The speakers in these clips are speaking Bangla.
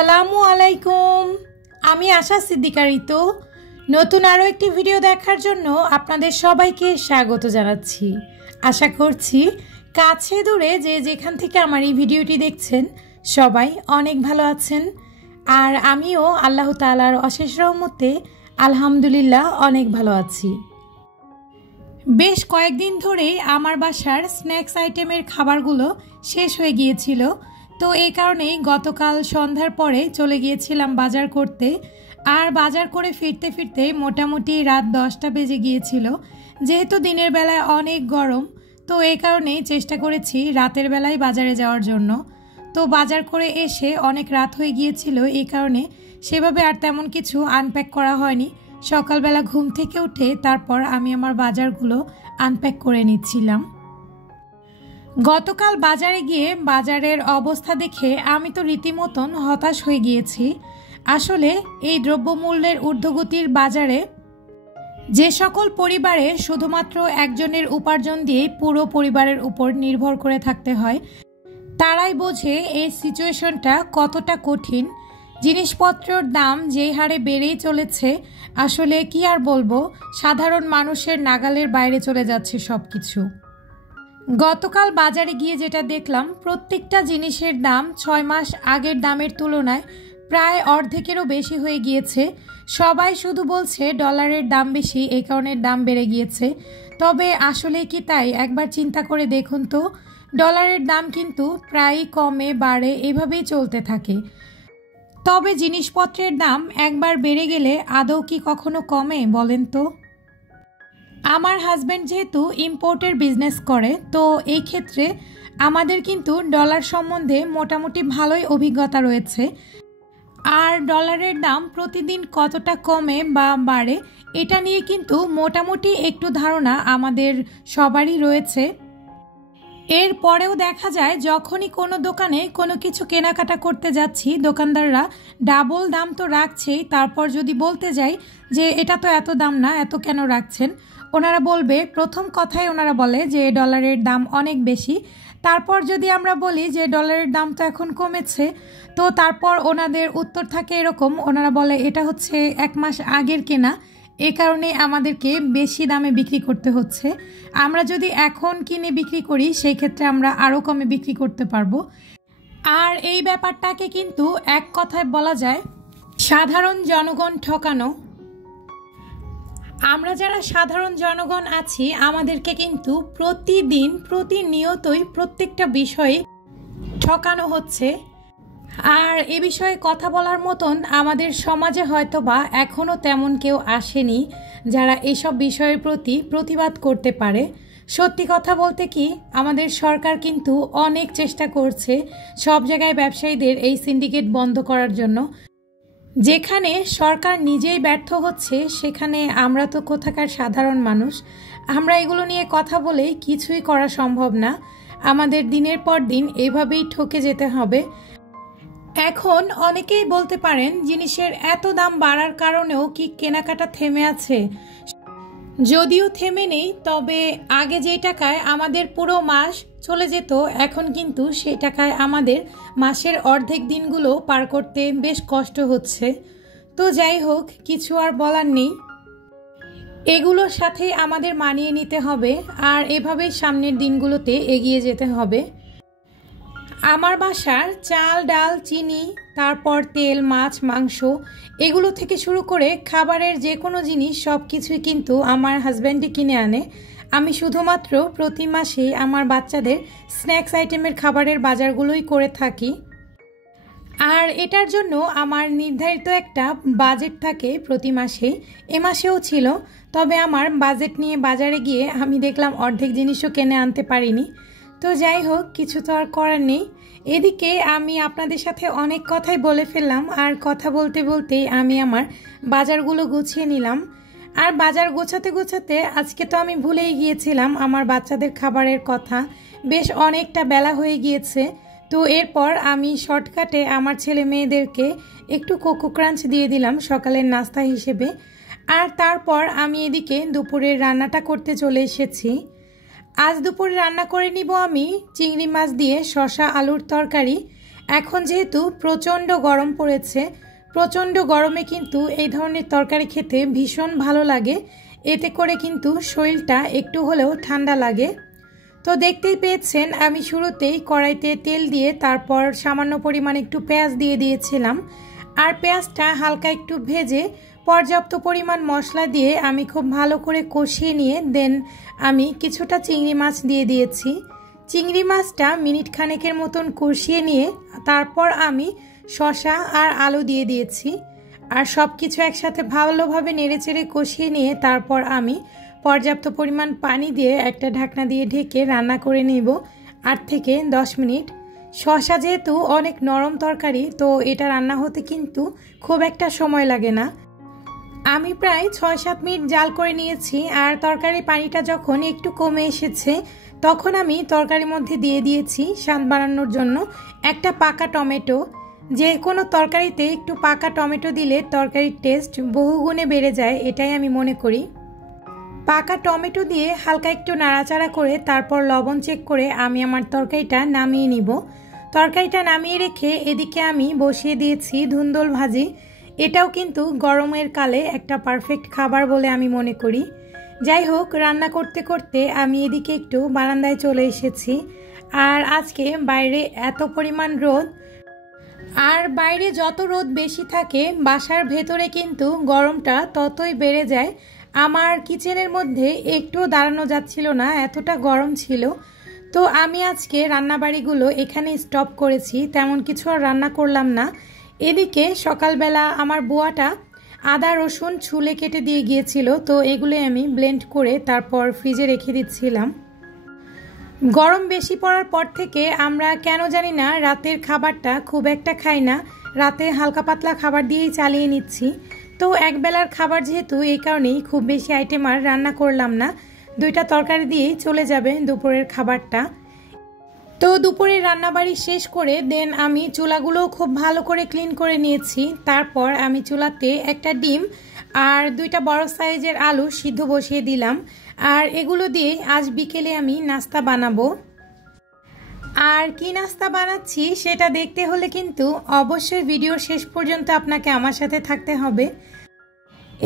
আসসালামু আলাইকুম। আমি আশা সিদ্দিকা ঋতু নতুন আরও একটি ভিডিও দেখার জন্য আপনাদের সবাইকে স্বাগত জানাচ্ছি। আশা করছি কাছে দূরে যে যেখান থেকে আমার এই ভিডিওটি দেখছেন সবাই অনেক ভালো আছেন, আর আমিও আল্লাহ তাআলার অশেষ রহমতে আলহামদুলিল্লাহ অনেক ভালো আছি। বেশ কয়েকদিন ধরেই আমার বাসার স্ন্যাক্স আইটেমের খাবারগুলো শেষ হয়ে গিয়েছিল, তো এই কারণেই গতকাল সন্ধ্যার পরে চলে গিয়েছিলাম বাজার করতে। আর বাজার করে ফিরতে ফিরতে মোটামুটি রাত 10টা বেজে গিয়েছিল। যেহেতু দিনের বেলায় অনেক গরম, তো এই কারণেই চেষ্টা করেছি রাতের বেলায় বাজারে যাওয়ার জন্য। তো বাজার করে এসে অনেক রাত হয়ে গিয়েছিল, এই কারণে সেভাবে আর তেমন কিছু আনপ্যাক করা হয়নি। সকালবেলা ঘুম থেকে উঠে তারপর আমি আমার বাজারগুলো আনপ্যাক করে নিচ্ছিলাম। গতকাল বাজারে গিয়ে বাজারের অবস্থা দেখে আমি তো রীতিমতন হতাশ হয়ে গিয়েছি। আসলে এই দ্রব্যমূল্যের ঊর্ধ্বগতির বাজারে যে সকল পরিবারে শুধুমাত্র একজনের উপার্জন দিয়ে পুরো পরিবারের উপর নির্ভর করে থাকতে হয়, তারাই বোঝে এই সিচুয়েশনটা কতটা কঠিন। জিনিসপত্রের দাম যেই হারে বেড়েই চলেছে, আসলে কি আর বলবো, সাধারণ মানুষের নাগালের বাইরে চলে যাচ্ছে সব কিছু। গতকাল বাজারে গিয়ে যেটা দেখলাম, প্রত্যেকটা জিনিসের দাম 6 মাস আগের দামের তুলনায় প্রায় অর্ধেকেরও বেশি হয়ে গিয়েছে। সবাই শুধু বলছে ডলারের দাম বেশি, এই কারণে দাম বেড়ে গিয়েছে। তবে আসলে কি তাই? একবার চিন্তা করে দেখুন তো, ডলারের দাম কিন্তু প্রায়ই কমে বাড়ে, এভাবেই চলতে থাকে। তবে জিনিসপত্রের দাম একবার বেড়ে গেলে আদৌ কি কখনো কমে বলেন তো? আমার হাজব্যান্ড যেহেতু ইম্পোর্টের বিজনেস করে, তো এই ক্ষেত্রে আমাদের কিন্তু ডলার সম্বন্ধে মোটামুটি ভালোই অভিজ্ঞতা রয়েছে। আর ডলারের দাম প্রতিদিন কতটা কমে বা বাড়ে, এটা নিয়ে কিন্তু মোটামুটি একটু ধারণা আমাদের সবারই রয়েছে। এরপরেও দেখা যায় যখনই কোনো দোকানে কোনো কিছু কেনাকাটা করতে যাচ্ছি, দোকানদাররা ডাবল দাম তো রাখছেই। তারপর যদি বলতে যাই যে এটা তো এত দাম না, এত কেন রাখছেন, ওনারা বলবে, প্রথম কথাই ওনারা বলে যে ডলারের দাম অনেক বেশি। তারপর যদি আমরা বলি যে ডলারের দাম তো এখন কমেছে, তো তারপর ওনাদের উত্তর থাকে এরকম, ওনারা বলে এটা হচ্ছে 1 মাস আগের কেনা, এ কারণে আমাদেরকে বেশি দামে বিক্রি করতে হচ্ছে। আমরা যদি এখন কিনে বিক্রি করি সেই ক্ষেত্রে আমরা আরও কমে বিক্রি করতে পারবো। আর এই ব্যাপারটাকে কিন্তু এক কথায় বলা যায় সাধারণ জনগণ ঠকানো। আমরা যারা সাধারণ জনগণ আছি, আমাদেরকে কিন্তু প্রতিদিন প্রতিনিয়তই প্রত্যেকটা বিষয়ে ঠকানো হচ্ছে। আর এ বিষয়ে কথা বলার মতন আমাদের সমাজে হয়তোবা এখনও তেমন কেউ আসেনি যারা এসব বিষয়ের প্রতি প্রতিবাদ করতে পারে। সত্যি কথা বলতে কি, আমাদের সরকার কিন্তু অনেক চেষ্টা করছে সব জায়গায় ব্যবসায়ীদের এই সিন্ডিকেট বন্ধ করার জন্য। যেখানে সরকার নিজেই ব্যর্থ হচ্ছে, সেখানে আমরা তো কোথাকার সাধারণ মানুষ, আমরা এগুলো নিয়ে কথা বলে কিছুই করা সম্ভব না। আমাদের দিনের পর দিন এভাবেই ঠকে যেতে হবে। এখন অনেকেই বলতে পারেন জিনিসের এত দাম বাড়ার কারণেও কি কেনাকাটা থেমে আছে? যদিও থেমে নেই, তবে আগে যেই টাকায় আমাদের পুরো মাস চলে যেত, এখন কিন্তু সেই টাকায় আমাদের মাসের অর্ধেক দিনগুলো পার করতে বেশ কষ্ট হচ্ছে। তো যাই হোক, কিছু আর বলার নেই, এগুলোর সাথে আমাদের মানিয়ে নিতে হবে, আর এভাবেই সামনের দিনগুলোতে এগিয়ে যেতে হবে। আমার বাসার চাল, ডাল, চিনি, তারপর তেল, মাছ, মাংস, এগুলো থেকে শুরু করে খাবারের যে কোনো জিনিস সব কিছুই কিন্তু আমার হাজব্যান্ডই কিনে আনে। আমি শুধুমাত্র প্রতি মাসে আমার বাচ্চাদের স্ন্যাক্স আইটেমের খাবারের বাজারগুলোই করে থাকি। আর এটার জন্য আমার নির্ধারিত একটা বাজেট থাকে প্রতি মাসেই, এ মাসেও ছিল। তবে আমার বাজেট নিয়ে বাজারে গিয়ে আমি দেখলাম অর্ধেক জিনিসও কিনে আনতে পারিনি। তো যাই হোক, কিছু তো আর করার নেই। এদিকে আমি আপনাদের সাথে অনেক কথাই বলে ফেললাম, আর কথা বলতে বলতেই আমি আমার বাজারগুলো গুছিয়ে নিলাম। আর বাজার গোছাতে গোছাতে আজকে তো আমি ভুলেই গিয়েছিলাম আমার বাচ্চাদের খাবারের কথা। বেশ অনেকটা বেলা হয়ে গিয়েছে। তো এরপর আমি শর্টকাটে আমার ছেলে মেয়েদেরকে একটু কোকো ক্রাঞ্চ দিয়ে দিলাম সকালের নাস্তা হিসেবে। আর তারপর আমি এদিকে দুপুরের রান্নাটা করতে চলে এসেছি। আজ দুপুরে রান্না করে নিব আমি চিংড়ি মাছ দিয়ে শসা আলুর তরকারি। এখন যেহেতু প্রচণ্ড গরম পড়েছে, প্রচণ্ড গরমে কিন্তু এই ধরনের তরকারি খেতে ভীষণ ভালো লাগে। এতে করে কিন্তু শরীরটা একটু হলেও ঠান্ডা লাগে। তো দেখতেই পেয়েছেন আমি শুরুতেই কড়াইতে তেল দিয়ে তারপর সামান্য পরিমাণ একটু পেঁয়াজ দিয়ে দিয়েছিলাম। আর পেঁয়াজটা হালকা একটু ভেজে পর্যাপ্ত পরিমাণ মশলা দিয়ে আমি খুব ভালো করে কষিয়ে নিয়ে দেন আমি কিছুটা চিংড়ি মাছ দিয়ে দিয়েছি। চিংড়ি মাছটা মিনিট খানেকের মতন কষিয়ে নিয়ে তারপর আমি শসা আর আলু দিয়ে দিয়েছি। আর সব কিছু একসাথে ভালোভাবে নেড়েচেড়ে কষিয়ে নিয়ে তারপর আমি পর্যাপ্ত পরিমাণ পানি দিয়ে একটা ঢাকনা দিয়ে ঢেকে রান্না করে নেব 8 থেকে 10 মিনিট। শসা যেহেতু অনেক নরম তরকারি, তো এটা রান্না হতে কিন্তু খুব একটা সময় লাগে না। আমি প্রায় 6-7 মিনিট জাল করে নিয়েছি। আর তরকারির পানিটা যখন একটু কমে এসেছে তখন আমি তরকারির মধ্যে দিয়ে দিয়েছি স্বাদ বাড়ানোর জন্য একটা পাকা টমেটো। যে কোনো তরকারিতে একটু পাকা টমেটো দিলে তরকারির টেস্ট বহুগুণে বেড়ে যায়, এটাই আমি মনে করি। পাকা টমেটো দিয়ে হালকা একটু নাড়াচাড়া করে তারপর লবণ চেক করে আমি আমার তরকারিটা নামিয়ে নিব। তরকারিটা নামিয়ে রেখে এদিকে আমি বসিয়ে দিয়েছি ধুন্দুল ভাজি। এটাও কিন্তু গরমের কালে একটা পারফেক্ট খাবার বলে আমি মনে করি। যাই হোক, রান্না করতে করতে আমি এদিকে একটু বারান্দায় চলে এসেছি। আর আজকে বাইরে এত পরিমাণ রোদ, আর বাইরে যত রোদ বেশি থাকে বাসার ভেতরে কিন্তু গরমটা ততই বেড়ে যায়। আমার কিচেনের মধ্যে একটু দাঁড়ানো যাচ্ছিল না, এতটা গরম ছিল। তো আমি আজকে রান্নাবাড়িগুলো এখানে স্টপ করেছি, তেমন কিছু আর রান্না করলাম না। এদিকে সকালবেলা আমার বুয়াটা আদা রসুন ছুলে কেটে দিয়ে গিয়েছিল, তো এগুলো আমি ব্লেন্ড করে তারপর ফ্রিজে রেখে দিচ্ছিলাম। গরম বেশি পড়ার পর থেকে আমরা কেন জানি না রাতের খাবারটা খুব একটা খাই না, রাতে হালকা পাতলা খাবার দিয়েই চালিয়ে নিচ্ছি। তো একবেলার খাবার যেহেতু, এই কারণেই খুব বেশি আইটেম আর রান্না করলাম না, 2টা তরকারি দিয়েই চলে যাবে দুপুরের খাবারটা। তো দুপুরের রান্নাবাড়ি শেষ করে দেন আমি চুলাগুলো খুব ভালো করে ক্লিন করে নিয়েছি। তারপর আমি চুলাতে একটা ডিম আর 2টা বড় সাইজের আলু সিদ্ধ বসিয়ে দিলাম। আর এগুলো দিয়ে আজ বিকেলে আমি নাস্তা বানাবো। আর কি নাস্তা বানাচ্ছি সেটা দেখতে হলে কিন্তু অবশ্যই ভিডিও শেষ পর্যন্ত আপনাকে আমার সাথে থাকতে হবে।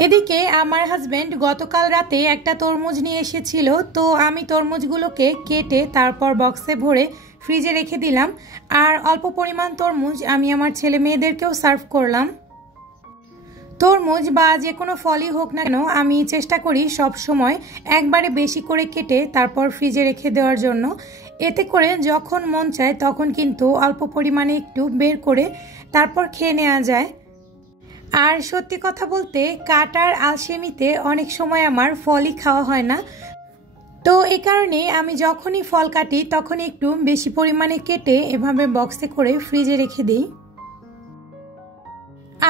এদিকে আমার হাজবেন্ড গতকাল রাতে একটা তরমুজ নিয়ে এসেছিল, তো আমি তরমুজগুলোকে কেটে তারপর বক্সে ভরে ফ্রিজে রেখে দিলাম। আর অল্প পরিমাণ তরমুজ আমি আমার ছেলে মেয়েদেরকেও সার্ভ করলাম। তরমুজ বা যে কোনো ফলই হোক না কেন আমি চেষ্টা করি সব সময় একবারে বেশি করে কেটে তারপর ফ্রিজে রেখে দেওয়ার জন্য। এতে করে যখন মন চায় তখন কিন্তু অল্প পরিমাণে একটু বের করে তারপর খেয়ে নেওয়া যায়। আর সত্যি কথা বলতে কাটার আলসেমিতে অনেক সময় আমার ফলই খাওয়া হয় না, তো এই কারণে আমি যখনই ফল কাটি তখন একটু বেশি পরিমাণে কেটে এভাবে বক্সে করে ফ্রিজে রেখে দিই।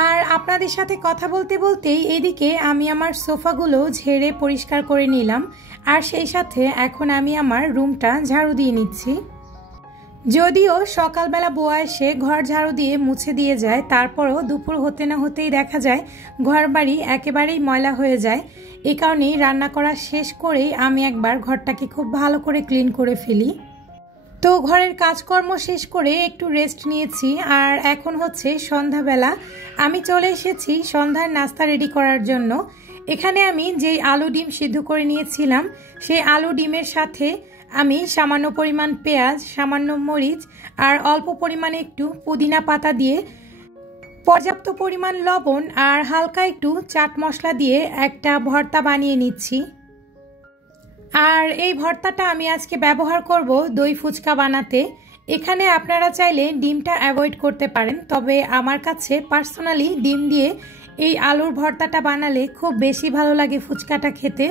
আর আপনাদের সাথে কথা বলতে বলতেই এদিকে আমি আমার সোফাগুলো ঝেড়ে পরিষ্কার করে নিলাম। আর সেই সাথে এখন আমি আমার রুমটা ঝাড়ু দিয়ে নিচ্ছি। যদিও সকালবেলা বুয়া এসে ঘর ঝাড়ু দিয়ে মুছে দিয়ে যায়, তারপরও দুপুর হতে না হতেই দেখা যায় ঘর বাড়ি একেবারেই ময়লা হয়ে যায়। এই কারণেই রান্না করা শেষ করেই আমি একবার ঘরটাকে খুব ভালো করে ক্লিন করে ফেলি। তো ঘরের কাজকর্ম শেষ করে একটু রেস্ট নিয়েছি। আর এখন হচ্ছে সন্ধ্যাবেলা, আমি চলে এসেছি সন্ধ্যার নাস্তা রেডি করার জন্য। এখানে আমি যেই আলু ডিম সিদ্ধ করে নিয়েছিলাম সেই আলু ডিমের সাথে আমি সামান্য পরিমাণ পেঁয়াজ, সামান্য মরিচ আর অল্প পরিমাণে একটু পুদিনা পাতা দিয়ে পর্যাপ্ত পরিমাণ লবণ আর হালকা একটু চাট মশলা দিয়ে একটা ভর্তা বানিয়ে নিচ্ছি। আর এই ভর্তাটা আমি আজকে ব্যবহার করব দই ফুচকা বানাতে। এখানে আপনারা চাইলে ডিমটা অ্যাভয়েড করতে পারেন, তবে আমার কাছে পার্সোনালি ডিম দিয়ে এই আলুর ভর্তাটা বানালে খুব বেশি ভালো লাগে ফুচকাটা খেতে।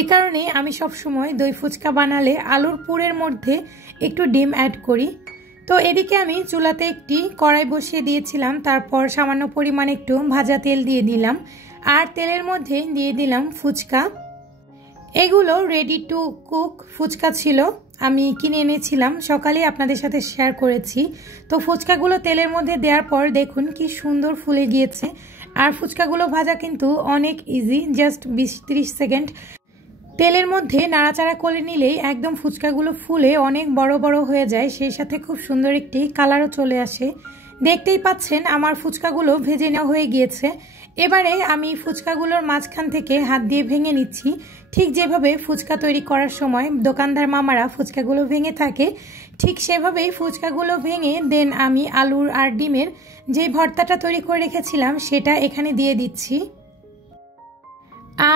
এ কারণে আমি সবসময় দই ফুচকা বানালে আলুর পুরের মধ্যে একটু ডিম অ্যাড করি। তো এদিকে আমি চুলাতে একটি কড়াই বসিয়ে দিয়েছিলাম, তারপর সামান্য পরিমাণে একটু ভাজা তেল দিয়ে দিলাম। আর তেলের মধ্যে দিয়ে দিলাম ফুচকা। এগুলো রেডি টু কুক ফুচকা ছিল, আমি কিনে এনেছিলাম, সকালে আপনাদের সাথে শেয়ার করেছি। তো ফুচকাগুলো তেলের মধ্যে দেওয়ার পর দেখুন কি সুন্দর ফুলে গিয়েছে। আর ফুচকাগুলো ভাজা কিন্তু অনেক ইজি, জাস্ট 20-30 সেকেন্ড তেলের মধ্যে নাড়াচাড়া করে নিলেই একদম ফুচকাগুলো ফুলে অনেক বড় বড় হয়ে যায়, সেই সাথে খুব সুন্দর একটি কালারও চলে আসে। দেখতেই পাচ্ছেন আমার ফুচকাগুলো ভেজে নেওয়া হয়ে গিয়েছে। এবারে আমি ফুচকাগুলোর মাঝখান থেকে হাত দিয়ে ভেঙে নিচ্ছি, ঠিক যেভাবে ফুচকা তৈরি করার সময় দোকানদার মামারা ফুচকাগুলো ভেঙে থাকে, ঠিক সেভাবেই ফুচকাগুলো ভেঙে দেন আমি আলুর আর ডিমের যে ভর্তাটা তৈরি করে রেখেছিলাম সেটা এখানে দিয়ে দিচ্ছি।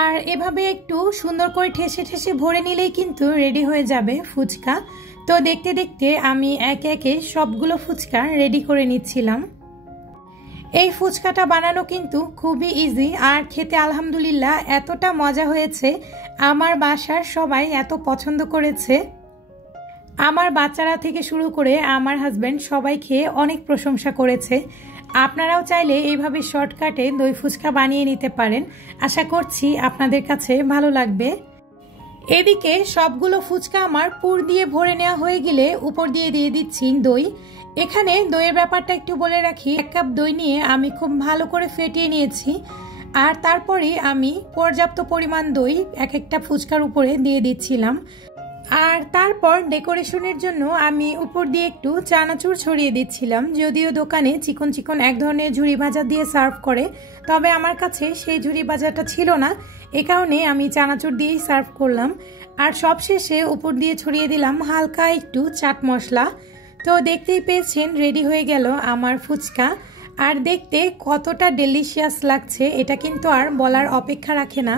আর এভাবে একটু সুন্দর করে ঠেসে ঠেসে ভরে নিলেই কিন্তু রেডি হয়ে যাবে ফুচকা। তো দেখতে দেখতে আমি একে একে সবগুলো ফুচকা রেডি করে নিচ্ছিলাম। এই ফুচকাটা বানানো কিন্তু খুবই ইজি, আর খেতে আলহামদুলিল্লাহ এতটা মজা হয়েছে, আমার বাসার সবাই এত পছন্দ করেছে। আমার বাচ্চারা থেকে শুরু করে আমার হাজব্যান্ড সবাই খেয়ে অনেক প্রশংসা করেছে। আপনারাও চাইলে এইভাবে শর্টকাটে দই ফুচকা বানিয়ে নিতে পারেন, আশা করছি আপনাদের কাছে ভালো লাগবে। এদিকে সবগুলো ফুচকা আমার পুর দিয়ে ভরে নেওয়া হয়ে গেলে উপর দিয়ে দিয়ে দিচ্ছি দই। এখানে দইয়ের ব্যাপারটা একটু বলে রাখি, 1 কাপ দই নিয়ে আমি খুব ভালো করে ফেটিয়ে নিয়েছি, আর তারপরে আমি পর্যাপ্ত পরিমাণ দই এক একটা ফুচকার উপরে দিয়ে দিচ্ছিলাম। আর তারপর ডেকোরেশনের জন্য আমি উপর দিয়ে একটু চানাচুর ছড়িয়ে দিচ্ছিলাম। যদিও দোকানে চিকন চিকন এক ধরনের ঝুরি ভাজা দিয়ে সার্ভ করে, তবে আমার কাছে সেই ঝুরি ভাজাটা ছিল না, এ কারণে আমি চানাচুর দিয়েই সার্ভ করলাম। আর সবশেষে উপর দিয়ে ছড়িয়ে দিলাম হালকা একটু চাট মশলা। তো দেখতেই পেয়েছেন রেডি হয়ে গেল আমার ফুচকা, আর দেখতে কতটা ডেলিশিয়াস লাগছে এটা কিন্তু আর বলার অপেক্ষা রাখে না।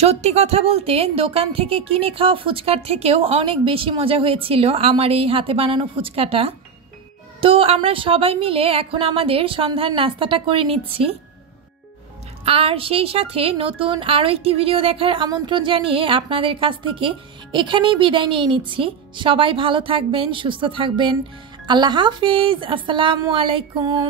সত্যি কথা বলতে দোকান থেকে কিনে খাওয়া ফুচকার থেকেও অনেক বেশি মজা হয়েছিল আমার এই হাতে বানানো ফুচকাটা। তো আমরা সবাই মিলে এখন আমাদের সন্ধ্যার নাস্তাটা করে নিচ্ছি, আর সেই সাথে নতুন আরও একটি ভিডিও দেখার আমন্ত্রণ জানিয়ে আপনাদের কাছ থেকে এখানেই বিদায় নিয়ে নিচ্ছি। সবাই ভালো থাকবেন, সুস্থ থাকবেন। আল্লাহ হাফিজ, আসসালামু আলাইকুম।